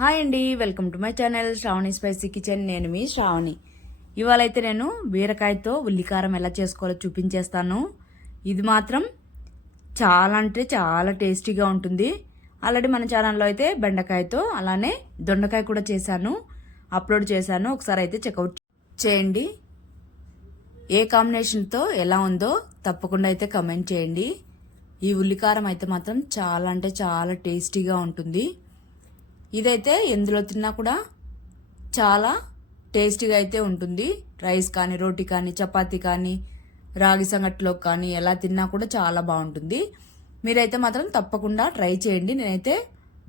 Hi అండి welcome to my channel Shravani spicy kitchen. నేను మీ శ్రావణి. ఇవాళ అయితే నేను బీరకాయతో ఉల్లికారం ఎలా చేసుకోవాలో చూపించేస్తాను. ఇది మాత్రం చాలా అంటే చాలా టేస్టీగా ఉంటుంది. ఆల్రెడీ మన ఛానల్లో అయితే బెండకాయతో అలానే దొండకాయ కూడా చేశాను. అప్లోడ్ చేశాను. ఒకసారి అయితే చెక్అవుట్ చేయండి. ఏ కాంబినేషన్తో ఎలా ఉందో తప్పకుండా అయితే కమెంట్ చేయండి. ఈ ఉల్లికారం అయితే మాత్రం చాలా అంటే చాలా టేస్టీగా ఉంటుంది. ఇదైతే ఎందులో తిన్నా కూడా చాలా టేస్టీగా అయితే ఉంటుంది. రైస్ కానీ రోటీ కానీ చపాతి కానీ రాగి సంగట్లో కానీ ఎలా తిన్నా కూడా చాలా బాగుంటుంది. మీరైతే మాత్రం తప్పకుండా ట్రై చేయండి. నేనైతే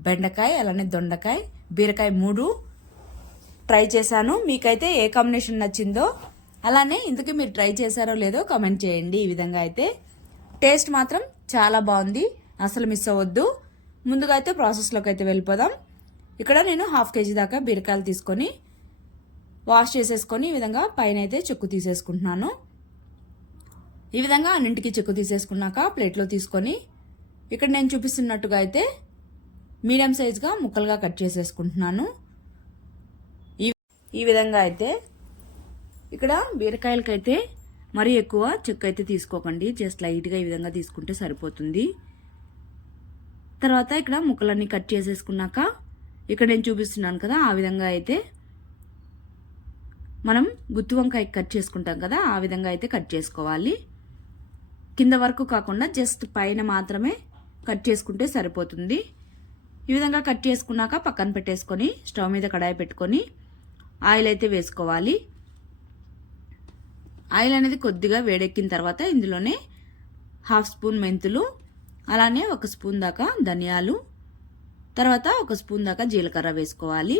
బెండకాయ అలానే దొండకాయ బీరకాయ మూడు ట్రై చేశాను. మీకైతే ఏ కాంబినేషన్ నచ్చిందో అలానే ఇందుకు మీరు ట్రై చేశారో లేదో కామెంట్ చేయండి. ఈ విధంగా అయితే టేస్ట్ మాత్రం చాలా బాగుంది. అసలు మిస్ అవ్వద్దు. ముందుగా అయితే ప్రాసెస్లోకి అయితే వెళ్ళిపోదాం. ఇక్కడ నేను హాఫ్ కేజీ దాకా బీరకాయలు తీసుకొని వాష్ చేసేసుకొని ఈ విధంగా పైన అయితే చెక్కు తీసేసుకుంటున్నాను. ఈ విధంగా అన్నింటికి చెక్కు తీసేసుకున్నాక ప్లేట్లో తీసుకొని ఇక్కడ నేను చూపిస్తున్నట్టుగా అయితే మీడియం సైజ్గా ముక్కలుగా కట్ చేసేసుకుంటున్నాను. ఈ ఈ విధంగా అయితే ఇక్కడ బీరకాయలకైతే మరీ ఎక్కువ చెక్క అయితే తీసుకోకండి. జస్ట్ లైట్గా ఈ విధంగా తీసుకుంటే సరిపోతుంది. తర్వాత ఇక్కడ ముక్కలన్నీ కట్ చేసేసుకున్నాక ఇక్కడ నేను చూపిస్తున్నాను కదా ఆ విధంగా అయితే మనం గుత్తి వంకాయ కట్ చేసుకుంటాం కదా ఆ విధంగా అయితే కట్ చేసుకోవాలి. కింద వరకు కాకుండా జస్ట్ పైన మాత్రమే కట్ చేసుకుంటే సరిపోతుంది. ఈ విధంగా కట్ చేసుకున్నాక పక్కన పెట్టేసుకొని స్టవ్ మీద కడాయి పెట్టుకొని ఆయిల్ అయితే వేసుకోవాలి. ఆయిల్ అనేది కొద్దిగా వేడెక్కిన తర్వాత ఇందులోనే హాఫ్ స్పూన్ మెంతులు అలానే ఒక స్పూన్ దాకా ధనియాలు తర్వాత ఒక స్పూన్ దాకా జీలకర్ర వేసుకోవాలి.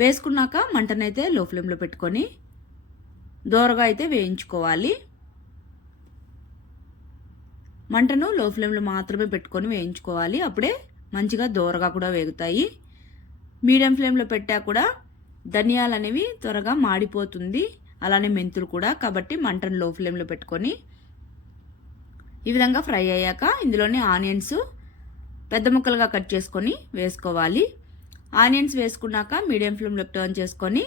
వేసుకున్నాక మంటనైతే లో ఫ్లేమ్లో పెట్టుకొని దోరగా అయితే వేయించుకోవాలి. మంటను లో ఫ్లేమ్లో మాత్రమే పెట్టుకొని వేయించుకోవాలి. అప్పుడే మంచిగా దోరగా కూడా వేగుతాయి. మీడియం ఫ్లేమ్లో పెట్టా కూడా ధనియాలు అనేవి త్వరగా మాడిపోతుంది. అలానే మెంతులు కూడా. కాబట్టి మంటను లో ఫ్లేమ్లో పెట్టుకొని ఈ విధంగా ఫ్రై అయ్యాక ఇందులోనే ఆనియన్స్ పెద్ద ముక్కలుగా కట్ చేసుకొని వేసుకోవాలి. ఆనియన్స్ వేసుకున్నాక మీడియం ఫ్లేమ్లో టర్న్ చేసుకొని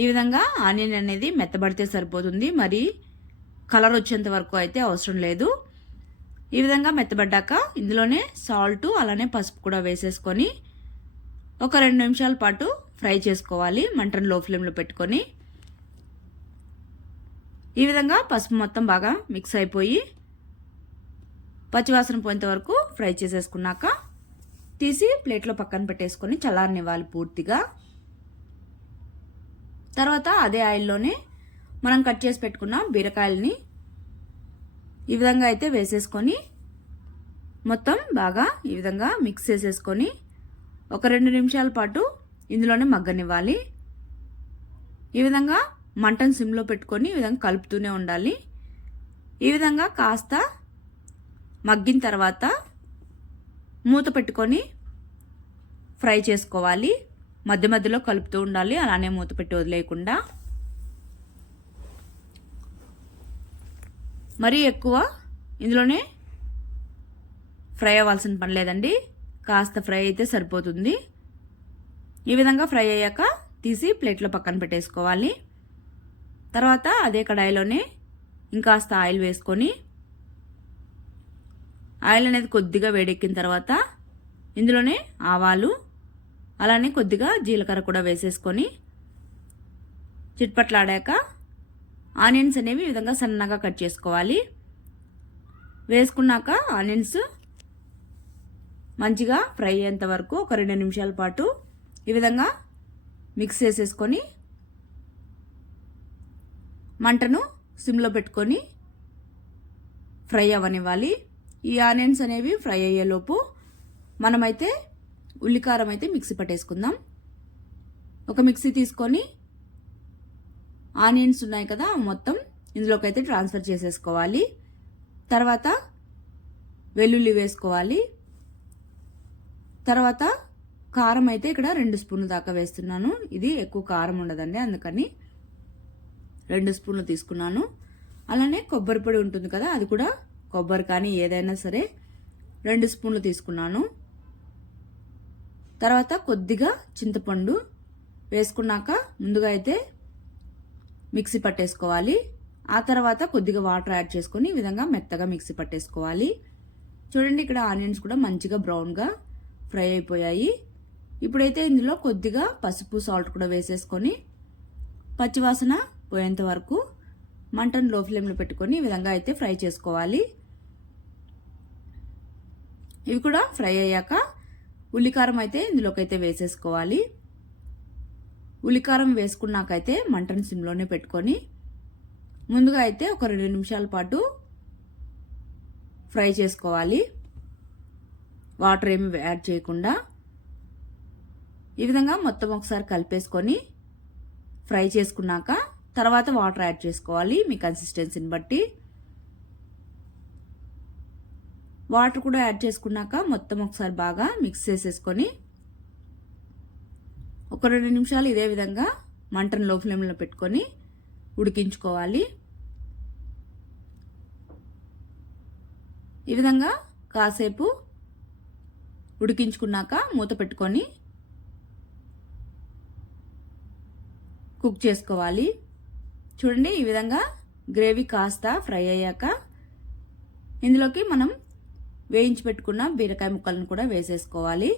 ఈ విధంగా ఆనియన్ అనేది మెత్తబడితే సరిపోతుంది. మరి కలర్ వచ్చేంత వరకు అయితే అవసరం లేదు. ఈ విధంగా మెత్తబడ్డాక ఇందులోనే సాల్ట్ అలానే పసుపు కూడా వేసేసుకొని ఒక రెండు నిమిషాల పాటు ఫ్రై చేసుకోవాలి. మంటను లో ఫ్లేమ్లో పెట్టుకొని ఈ విధంగా పసుపు మొత్తం బాగా మిక్స్ అయిపోయి పచ్చివాసన పోయేంత వరకు ఫ్రై చేసేసుకున్నాక తీసి ప్లేట్లో పక్కన పెట్టేసుకొని చల్లారనివ్వాలి పూర్తిగా. తర్వాత అదే ఆయిల్లోనే మనం కట్ చేసి పెట్టుకున్న బీరకాయలని ఈ విధంగా అయితే వేసేసుకొని మొత్తం బాగా ఈ విధంగా మిక్స్ చేసేసుకొని ఒక రెండు నిమిషాల పాటు ఇందులోనే మగ్గనివ్వాలి. ఈ విధంగా మంటను సిమ్లో పెట్టుకొని ఈ విధంగా కలుపుతూనే ఉండాలి. ఈ విధంగా కాస్త మగ్గిన తర్వాత మూత పెట్టుకొని ఫ్రై చేసుకోవాలి. మధ్య మధ్యలో కలుపుతూ ఉండాలి. అలానే మూత పెట్టి వదిలేయకుండా. మరీ ఎక్కువ ఇందులోనే ఫ్రై అవ్వాల్సిన పని లేదండి. కాస్త ఫ్రై అయితే సరిపోతుంది. ఈ విధంగా ఫ్రై అయ్యాక తీసి ప్లేట్లో పక్కన పెట్టేసుకోవాలి. తర్వాత అదే కడాయిలోనే ఇంకాస్త ఆయిల్ వేసుకొని ఆయిల్ అనేది కొద్దిగా వేడెక్కిన తర్వాత ఇందులోనే ఆవాలు అలానే కొద్దిగా జీలకర్ర కూడా వేసేసుకొని చిట్పట్లాడాక ఆనియన్స్ అనేవి ఈ విధంగా సన్నగా కట్ చేసుకోవాలి. వేసుకున్నాక ఆనియన్స్ మంచిగా ఫ్రై అయ్యేంత వరకు ఒక రెండు నిమిషాల పాటు ఈ విధంగా మిక్స్ చేసేసుకొని మంటను సిమ్లో పెట్టుకొని ఫ్రై అవ్వనివ్వాలి. ఈ ఆనియన్స్ అనేవి ఫ్రై అయ్యేలోపు మనమైతే ఉల్లికారం అయితే మిక్సీ పట్టేసుకుందాం. ఒక మిక్సీ తీసుకొని ఆనియన్స్ ఉన్నాయి కదా మొత్తం ఇందులోకి అయితే ట్రాన్స్ఫర్ చేసేసుకోవాలి. తర్వాత వెల్లుల్లి వేసుకోవాలి. తర్వాత కారం అయితే ఇక్కడ రెండు స్పూన్లు దాకా వేస్తున్నాను. ఇది ఎక్కువ కారం ఉండదండి అందుకని రెండు స్పూన్లు తీసుకున్నాను. అలానే కొబ్బరి పొడి ఉంటుంది కదా అది కూడా కొబ్బరి కానీ ఏదైనా సరే రెండు స్పూన్లు తీసుకున్నాను. తర్వాత కొద్దిగా చింతపండు వేసుకున్నాక ముందుగా అయితే మిక్సీ పట్టేసుకోవాలి. ఆ తర్వాత కొద్దిగా వాటర్ యాడ్ చేసుకొని ఈ విధంగా మెత్తగా మిక్సీ పట్టేసుకోవాలి. చూడండి ఇక్కడ ఆనియన్స్ కూడా మంచిగా బ్రౌన్గా ఫ్రై అయిపోయాయి. ఇప్పుడైతే ఇందులో కొద్దిగా పసుపు సాల్ట్ కూడా వేసేసుకొని పచ్చివాసన పోయేంత వరకు మంటను లో ఫ్లేమ్లో పెట్టుకొని ఈ విధంగా అయితే ఫ్రై చేసుకోవాలి. ఇవి కూడా ఫ్రై అయ్యాక ఉల్లికారం అయితే ఇందులోకి అయితే వేసేసుకోవాలి. ఉల్లికారం వేసుకున్నాకైతే మంటను సిమ్లోనే పెట్టుకొని ముందుగా అయితే ఒక రెండు నిమిషాల పాటు ఫ్రై చేసుకోవాలి. వాటర్ ఏమి యాడ్ చేయకుండా ఈ విధంగా మొత్తం ఒకసారి కలిపేసుకొని ఫ్రై చేసుకున్నాక తర్వాత వాటర్ యాడ్ చేసుకోవాలి. మీ కన్సిస్టెన్సీని బట్టి వాటర్ కూడా యాడ్ చేసుకున్నాక మొత్తం ఒకసారి బాగా మిక్స్ చేసేసుకొని ఒక రెండు నిమిషాలు ఇదే విధంగా మంటను లో ఫ్లేమ్లో పెట్టుకొని ఉడికించుకోవాలి. ఈ విధంగా కాసేపు ఉడికించుకున్నాక మూత పెట్టుకొని కుక్ చేసుకోవాలి. చూడండి ఈ విధంగా గ్రేవీ కాస్త ఫ్రై అయ్యాక ఇందులోకి మనం వేయించి పెట్టుకున్న బీరకాయ ముక్కలను కూడా వేసేసుకోవాలి.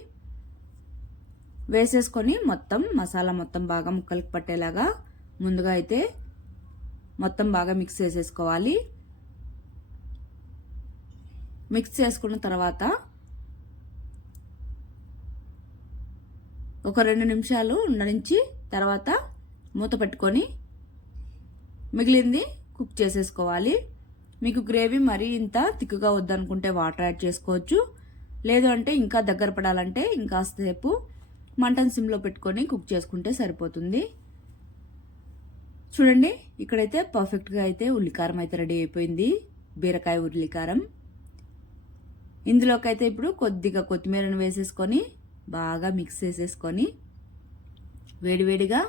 వేసేసుకొని మొత్తం మసాలా మొత్తం బాగా ముక్కలకు పట్టేలాగా ముందుగా అయితే మొత్తం బాగా మిక్స్ చేసేసుకోవాలి. మిక్స్ చేసుకున్న తర్వాత ఒక రెండు నిమిషాలు ఉండనించి తర్వాత మూత పెట్టుకొని మిగిలింది కుక్ చేసేసుకోవాలి. మీకు గ్రేవీ మరీ ఇంత తిక్కుగా వద్దనుకుంటే వాటర్ యాడ్ చేసుకోవచ్చు. లేదు అంటే ఇంకా దగ్గర పడాలంటే ఇంకాసేపు మంటను సిమ్లో పెట్టుకొని కుక్ చేసుకుంటే సరిపోతుంది. చూడండి ఇక్కడైతే పర్ఫెక్ట్గా అయితే ఉల్లికారం అయితే రెడీ అయిపోయింది. బీరకాయ ఉల్లికారం. ఇందులోకి అయితే ఇప్పుడు కొద్దిగా కొత్తిమీరను వేసేసుకొని బాగా మిక్స్ చేసేసుకొని వేడివేడిగా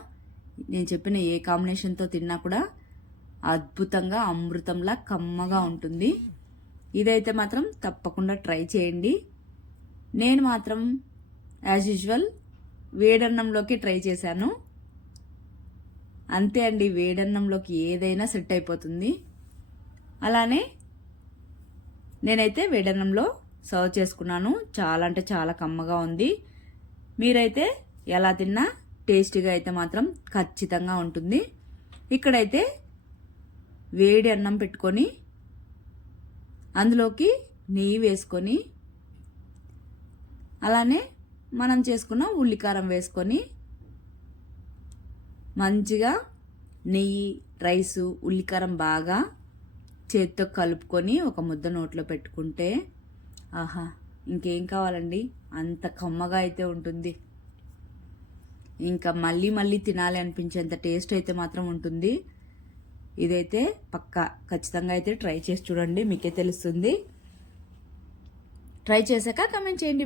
నేను చెప్పిన ఏ కాంబినేషన్తో తిన్నా కూడా అద్భుతంగా అమృతంలా కమ్మగా ఉంటుంది. ఇదైతే మాత్రం తప్పకుండా ట్రై చేయండి. నేను మాత్రం యాజ్ యూజువల్ వేడన్నంలోకి ట్రై చేశాను. అంతే అండి వేడన్నంలోకి ఏదైనా సెట్ అయిపోతుంది. అలానే నేనైతే వేడన్నంలో సర్వ్ చేసుకున్నాను. చాలా అంటే చాలా కమ్మగా ఉంది. మీరైతే ఎలా తిన్నా టేస్టీగా అయితే మాత్రం ఖచ్చితంగా ఉంటుంది. ఇక్కడైతే వేడి అన్నం పెట్టుకొని అందులోకి నెయ్యి వేసుకొని అలానే మనం చేసుకున్న ఉల్లికారం వేసుకొని మంచిగా నెయ్యి రైసు ఉల్లికారం బాగా చేతితో కలుపుకొని ఒక ముద్ద నోట్లో పెట్టుకుంటే ఆహా ఇంకేం కావాలండి? అంత కమ్మగా అయితే ఉంటుంది. ఇంకా మళ్ళీ మళ్ళీ తినాలి అనిపించేంత టేస్ట్ అయితే మాత్రం ఉంటుంది. ఇదైతే పక్కా. ఖచ్చితంగా అయితే ట్రై చేసి చూడండి మీకే తెలుస్తుంది. ట్రై చేశాక కమెంట్ చేయండి.